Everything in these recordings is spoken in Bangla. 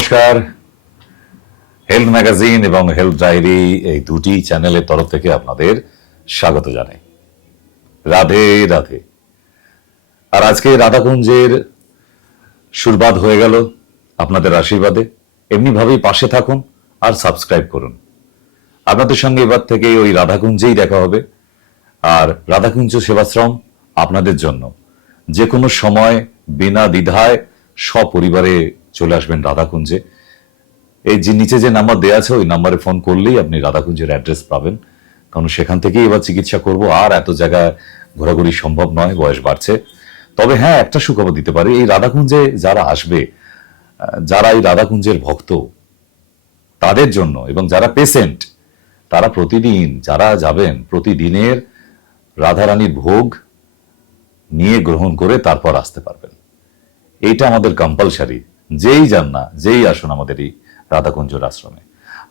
নমস্কার। হেলথ ম্যাগাজিন এবং হেলথ ডায়েরি এই দুটি চ্যানেলের তরফ থেকে আপনাদের স্বাগত জানাই। রাধে রাধে। আর আজকে রাধাকুঞ্জের শুরবাদ হয়ে গেল আপনাদের আশীর্বাদে। এমনিভাবেই পাশে থাকুন আর সাবস্ক্রাইব করুন। আপনাদের সঙ্গে এবার থেকে ওই রাধাকুঞ্জেই দেখা হবে। আর রাধাকুঞ্জ সেবাশ্রম আপনাদের জন্য যে কোনো সময় বিনা দ্বিধায় সপরিবারে চলে আসবেন রাধাকুঞ্জে। এই যে নিচে যে নাম্বার দেওয়া আছে ওই নাম্বারে ফোন করলেই আপনি রাধাকুঞ্জের অ্যাড্রেস পাবেন, কারণ সেখান থেকেই এবার চিকিৎসা করব। আর এত জায়গায় ঘোরাঘুরি সম্ভব নয়, বয়স বাড়ছে। তবে হ্যাঁ, একটা সুখবর দিতে পারি, এই রাধাকুঞ্জে যারা আসবে, যারা এই রাধাকুঞ্জের ভক্ত তাদের জন্য, এবং যারা পেশেন্ট তারা প্রতিদিন যারা যাবেন প্রতিদিনের রাধারানীর ভোগ নিয়ে গ্রহণ করে তারপর আসতে পারবেন। এইটা আমাদের কম্পালসারি। যেই যান না, যেই আসুন আমাদের এই রাধাকুঞ্জর আশ্রমে,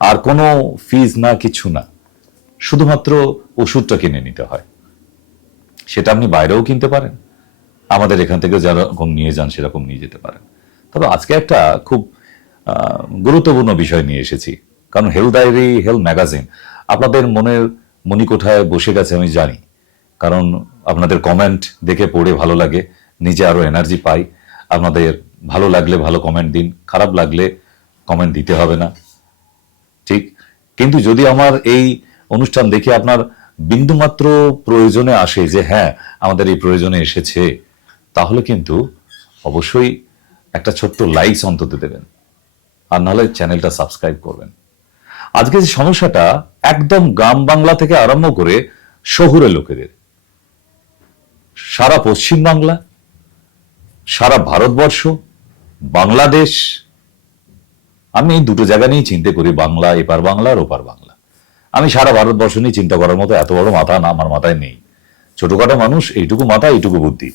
আর কোনো ফিজ না, কিছু না, শুধুমাত্র ওষুধটা কিনে নিতে হয়। সেটা আপনি বাইরেও কিনতে পারেন, আমাদের এখান থেকে যেরকম নিয়ে যান সেরকম নিয়ে যেতে পারেন। তবে আজকে একটা খুব গুরুত্বপূর্ণ বিষয় নিয়ে এসেছি, কারণ হেলথ ডায়েরি, হেলথ ম্যাগাজিন আপনাদের মনের মণিকোঠায় বসে গেছে আমি জানি। কারণ আপনাদের কমেন্ট দেখে পড়ে ভালো লাগে, নিজে আরো এনার্জি পাই। আপনাদের ভালো লাগলে ভালো কমেন্ট দিন, খারাপ লাগলে কমেন্ট দিতে হবে না, ঠিক। কিন্তু যদি আমার এই অনুষ্ঠান দেখে আপনার বিন্দুমাত্র প্রয়োজনে আসে যে হ্যাঁ আমাদের এই প্রয়োজনে এসেছে, তাহলে কিন্তু অবশ্যই একটা ছোট্ট লাইকস অন্তত দেবেন, আর নাহলে চ্যানেলটা সাবস্ক্রাইব করবেন। আজকে যে সমস্যাটা একদম গ্রাম বাংলা থেকে আরম্ভ করে শহুরে লোকেদের, সারা পশ্চিম বাংলা, সারা ভারতবর্ষ, বাংলাদেশ, আমি এই দুটো জায়গা নিয়ে চিন্তা করি, বাংলা, এপার বাংলা আর ওপার বাংলা। আমি সারা ভারতবর্ষ নিয়ে চিন্তা করার মতো এত বড় মাথা না আমার মাথায় নেই। ছোটখাটো মানুষ, এইটুকু মাথা, এইটুকু বুদ্ধি।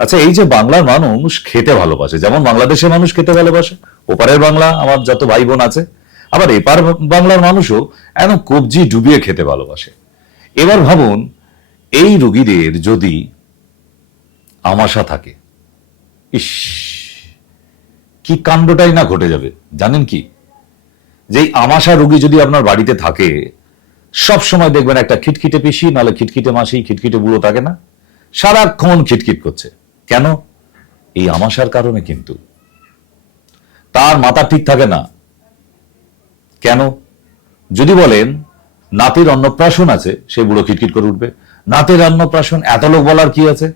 আচ্ছা, এই যে বাংলার মানুষ খেতে ভালোবাসে, যেমন বাংলাদেশের মানুষ খেতে ভালোবাসে, ওপারের বাংলা আমার যত ভাই বোন আছে, আবার এপার বাংলার মানুষও একদম কবজি ডুবিয়ে খেতে ভালোবাসে। এবার ভাবুন, এই রুগীদের যদি আমাশা থাকে, ইস, কি কাণ্ডটাই না ঘটে যাবে। জানেন কি, যে আমাশা রোগী যদি আপনার বাড়িতে থাকে, সব সময় দেখবেন একটা খিটখিটে পিসি, নাহলে খিটখিটে মাসি, খিটখিটে বুড়ো থাকে না, সারাক্ষণ খিটখিট করছে। কেন? এই আমাশার কারণে। কিন্তু তার মাথা ঠিক থাকে না। কেন? যদি বলেন নাতির অন্নপ্রাশন আছে, সে বুড়ো খিটখিট করে উঠবে। নাতির অন্নপ্রাশন, এত লোক বলার কি আছে?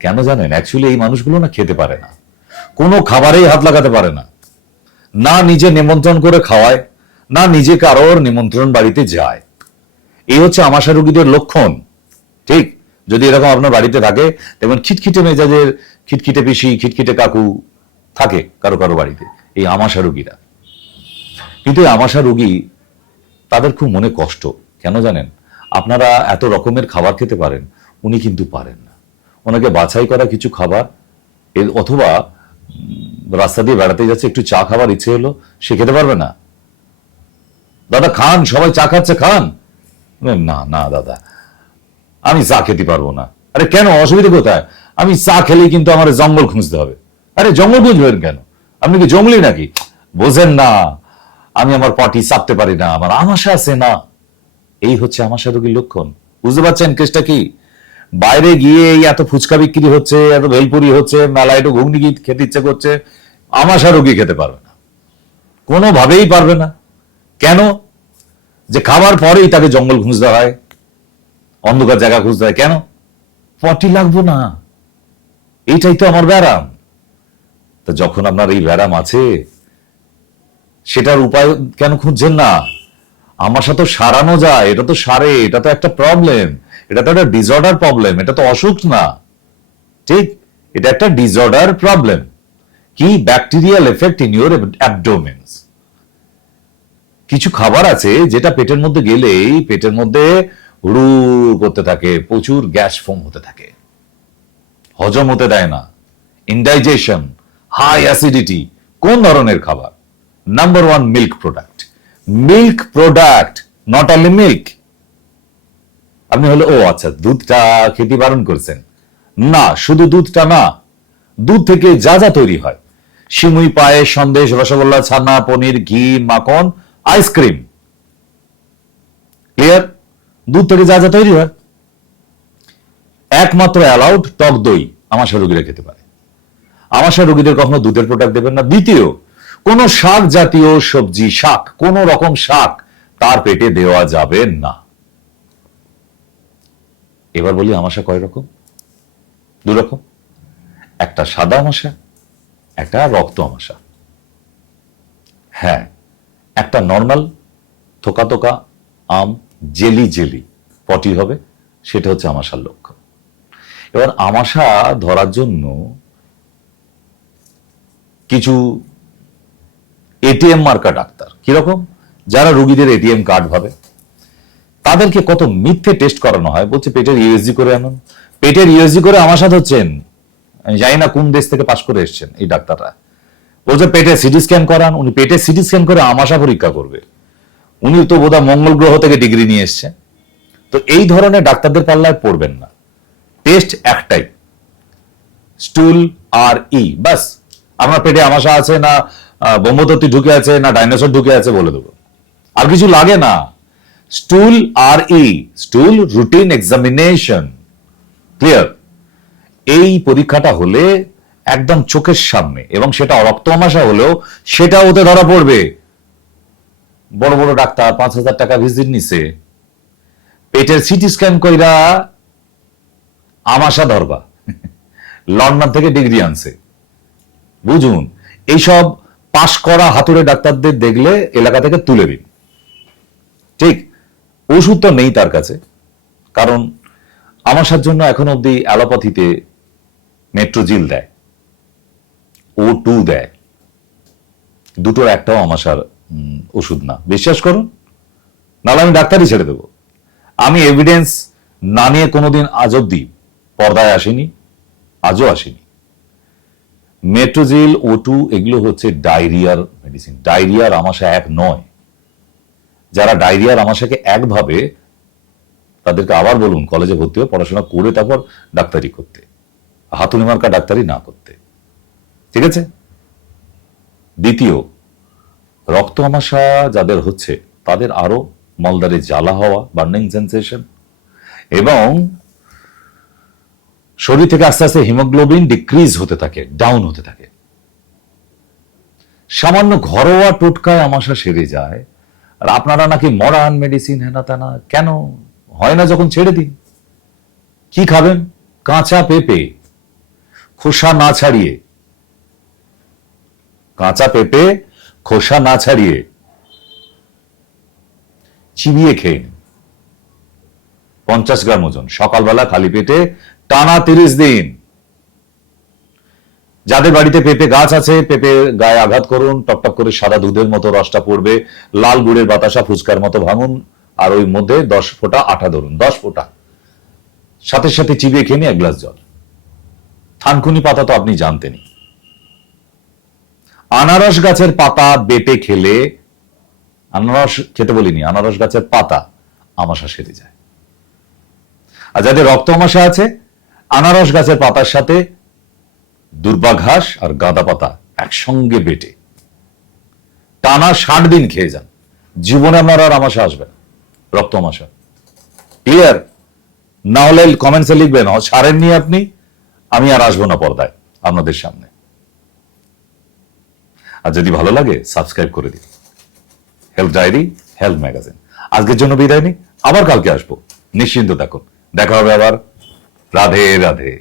কেন জানেন? অ্যাকচুয়ালি এই মানুষগুলো না খেতে পারে না, কোনো খাবারেই হাত লাগাতে পারে না, না নিজে নিমন্ত্রণ করে খাওয়ায়, না নিজে কারোর নিমন্ত্রণ বাড়িতে যায়। এই হচ্ছে আমাশা রোগীদের লক্ষণ, ঠিক। যদি এরকম আপনার বাড়িতে থাকে, দেখবেন খিটখিটে মেজাজের খিটখিটে পিসি, খিটখিটে কাকু থাকে কারো কারো বাড়িতে, এই আমাশা রোগীরা। কিন্তু এই আমাশা রোগী, তাদের খুব মনে কষ্ট। কেন জানেন? আপনারা এত রকমের খাবার খেতে পারেন, উনি কিন্তু পারেন না। ওনাকে বাছাই করা কিছু খাবার, অথবা রাস্তা দিয়ে বেড়াতে যাচ্ছে, একটু চা খাবার ইচ্ছে হলো, সে খেতে পারবে না। দাদা খান, সবাই চা খাচ্ছে, খান। না না দাদা, আমি চা খেতে পারবো না। আরে কেন? অসুবিধা কোথায়? আমি চা খেলেই কিন্তু আমার জঙ্গল খুঁজতে হবে। আরে জঙ্গল খুঁজবেন কেন? আপনি কি জঙ্গলি নাকি? বোঝেন না, আমি আমার পাটি চাপতে পারি না, আমার আমাশা আছে না। এই হচ্ছে আমাশা রোগীর লক্ষণ। বুঝতে পারছেন কেসটা কি? বাইরে গিয়ে এই এত ফুচকা বিক্রি হচ্ছে, এত ভেলপুরি হচ্ছে, মেলায় একটু ঘুগনি খেতে ইচ্ছে করছে, আমাশা রোগী খেতে পারবে না, কোনোভাবেই পারবে না। কেন? যে খাবার পরেই তাকে জঙ্গল খুঁজতে হয়, অন্ধকার জায়গা খুঁজতে হয়। কেন? পটি লাগবো না, এইটাই তো আমার ব্যারাম। তো যখন আপনার এই ব্যারাম আছে, সেটার উপায় কেন খুঁজছেন না? আমাশা তো সারানো যায়, এটা তো সারে, এটা তো একটা প্রবলেম, এটা তো একটা ডিসঅর্ডার প্রবলেম, এটা তো অসুখ না, ঠিক। এটা একটা ডিসঅর্ডার প্রবলেম। কি? Bacterial effect in your abdomens. কিছু খাবার আছে যেটা পেটের মধ্যে গেলেই পেটের মধ্যে হুড়ু করতে থাকে, প্রচুর গ্যাস ফর্ম হতে থাকে, হজম হতে দেয় না, ইনডাইজেশন, হাই অ্যাসিডিটি। কোন ধরনের খাবার? Number one, milk product. Milk product, not only milk. আপনি হলো, ও আচ্ছা, দুধটা খেতে বারণ করছেন। না, শুধু দুধটা না, দুধ থেকে যা যা তৈরি হয় সিমুই, পায়েস, সন্দেশ, রসগোল্লা, ছানা, পনির, ঘি, মাখন, আইসক্রিম। ক্লিয়ার? দুধ থেকে যা যা তৈরি হয়। একমাত্র অ্যালাউড টক দই আমাশা রোগীরা খেতে পারে। আমাশা রোগীদের কখনো দুধের প্রোডাক্ট দেবেন না। দ্বিতীয়, কোন শাক জাতীয় সবজি, শাক, কোন রকম শাক তার পেটে দেওয়া যাবে না। এবার বলি আমাশা কয় রকম? দু রকম। একটা সাদা আমাশা, একটা রক্ত আমাশা। হ্যাঁ, একটা নর্মাল থোকা থোকা আম, জেলি জেলি পটি হবে, সেটা হচ্ছে আমাশার লক্ষণ। এবার আমাশা ধরার জন্য কিছু এটিএম মার্কা ডাক্তার, কিরকম? যারা রোগীদের এটিএম কার্ড ভাবে, তাদেরকে কত মিথ্যে টেস্ট করানো হয়। বলছে পেটের ইউএসজি করে আনুন, পেটের ইউএসজি করে আমাশা ধরছেন। আমি জানি না কোন দেশ থেকে পাশ করে এসছেন এই ডাক্তাররা। বলছে পেটে সিটি স্ক্যান করান। উনি পেটে সিটি স্ক্যান করে আমাশা পরীক্ষা করবে? উনি তো বোধহয় মঙ্গল গ্রহ থেকে ডিগ্রি নিয়ে এসছেন। তো এই ধরনের ডাক্তারদের পাল্লায় পড়বেন না। টেস্ট একটাই, স্টুল আর ই, বাস। আমার পেটে আমাশা আছে না, ব্রহ্মদত্তি ঢুকে আছে না, ডাইনোসর ঢুকে আছে বলে দেবো। আর কিছু লাগে না। স্টুল আর ই, স্টুল রুটিন এক্সামিনেশন। ক্লিয়ার? এই পরীক্ষাটা হলে একদম চোখের সামনে, এবং সেটা রক্ত আমাশা হলেও সেটা ওতে ধরা পড়বে। বড় বড় ডাক্তার 5,000 টাকা ভিজিট নিছে, পেটের সিটি স্ক্যান কইরা আমাশা ধরবা, লন্ডন থেকে ডিগ্রি আনছে। বুঝুন, এইসব পাশ করা হাতুড়ে ডাক্তারদের দেখলে এলাকা থেকে তুলে দিন। ঠিক? ওষুধ তো নেই তার কাছে, কারণ আমাশার জন্য এখন অব্দি অ্যালোপ্যাথিতে মেট্রোজিল দেয়, O2 দেয়। দুটোর একটাও আমাশার ওষুধ না। বিশ্বাস করুন, নাহলে আমি ডাক্তারই ছেড়ে দেব। আমি এভিডেন্স না নিয়ে কোনোদিন আজ অব্দি পর্দায় আসেনি, আজও আসেনি। মেট্রোজিল, O2 এগুলো হচ্ছে ডায়রিয়ার মেডিসিন। ডায়রিয়ার আমাশা এক নয়। যারা ডায়রিয়ার আমাশাকে একভাবে, তাদেরকে আবার বলুন কলেজে ভর্তি হয়ে পড়াশোনা করে তারপর ডাক্তারি করতে, হাতুড়ি মার্কা ডাক্তারি না করতে। ঠিক আছে? দ্বিতীয়, রক্ত আমাশা যাদের হচ্ছে তাদের আরো মলদারে জ্বালা হওয়া, বার্নিং সেন্সেশন, এবং শরীর থেকে আস্তে আস্তে হিমোগ্লোবিন ডিক্রিজ হতে থাকে, ডাউন হতে থাকে। সামান্য ঘরোয়া টোটকায় আমাশা সেরে যায়, আর আপনারা নাকি মডার্ন মেডিসিন হেনা তেনা। কেন হয় না? যখন ছেড়ে দিন। কি খাবেন? কাঁচা পেঁপে, খোসা না ছাড়িয়ে, কাঁচা পেঁপে খোসা না ছাড়িয়ে চিবিয়ে খেয়ে নিন। 50 গ্রাম ওজন, সকালবেলা খালি পেটে টানা 30 দিন। যাদের বাড়িতে পেঁপে গাছ আছে, পেঁপে গায়ে আঘাত করুন, টকটক করে সাদা দুধের মতো রসটা পড়বে, লাল গুড়ের বাতাসা ফুচকার মতো ভাঙুন, আর ওই মধ্যে 10 ফোঁটা আটা ধরুন, 10 ফোঁটা, সাথে সাথে চিবিয়ে খেয়ে নিয়ে 1 গ্লাস জল। থানকুনি পাতা তো আপনি জানতেনই। আনারস গাছের পাতা বেটে খেলে, আনারস খেতে বলিনি, আনারস গাছের পাতা, আমাশা সেরে যায়। আর যাদের রক্ত আমাশা আছে, আনারস গাছের পাতার সাথে দুর্বা ঘাস আর গাঁদা পাতা একসঙ্গে বেটে টানা 60 দিন খেয়ে যান। জীবনে আপনার আর আমাশা আসবে না, রক্ত আমাশা। ক্লিয়ার? না হলে কমেন্টসে লিখবেন সারেননি আপনি, আমি আর আসবো না পর্দায় আপনাদের সামনে। আর যদি ভালো লাগে সাবস্ক্রাইব করে দিন হেলথ ডায়েরি, হেলথ ম্যাগাজিন। আজকের জন্য বিদায় নিই, আবার কালকে আসবো। নিশ্চিন্ত থাকুন, দেখা হবে আবার। রাধে রাধে।